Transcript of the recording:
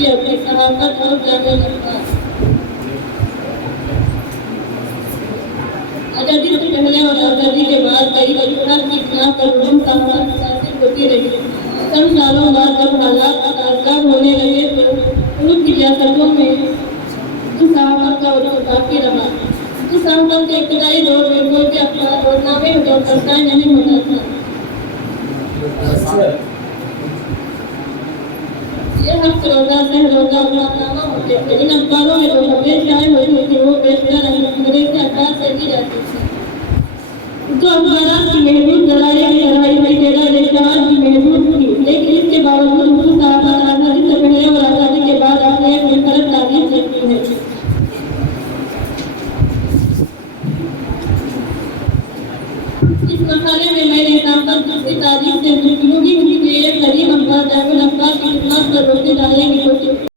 कि अपनी सहाफत और जाने लगता। आज़ादी से पहले और आज़ादी के बाद कई वजूहात की बिना पर उर्दू सहाफत मुतासिर होती रही। कई सालों बाद जब हालात आज़ाद होने लगे तो मुल्क की रियासतों में उर्दू सहाफत का वजूद बाकी रहा। उर्दू सहाफत के इब्तदाई दौर में कोई भी अखबार और नामे हुआ नहीं होता था। ये हफ्त रोज़ा सह रोज़ा नामा होते थे। इन अखबारों में जो खबरें शाये होती थी वो बेशतर अंग्रेज़ी अखबार से दी जाती थी। तो अखबार की महदूद जराये की लड़ाई में तेरा रेशा भी महदूद थी, लेकिन इसके बावजूद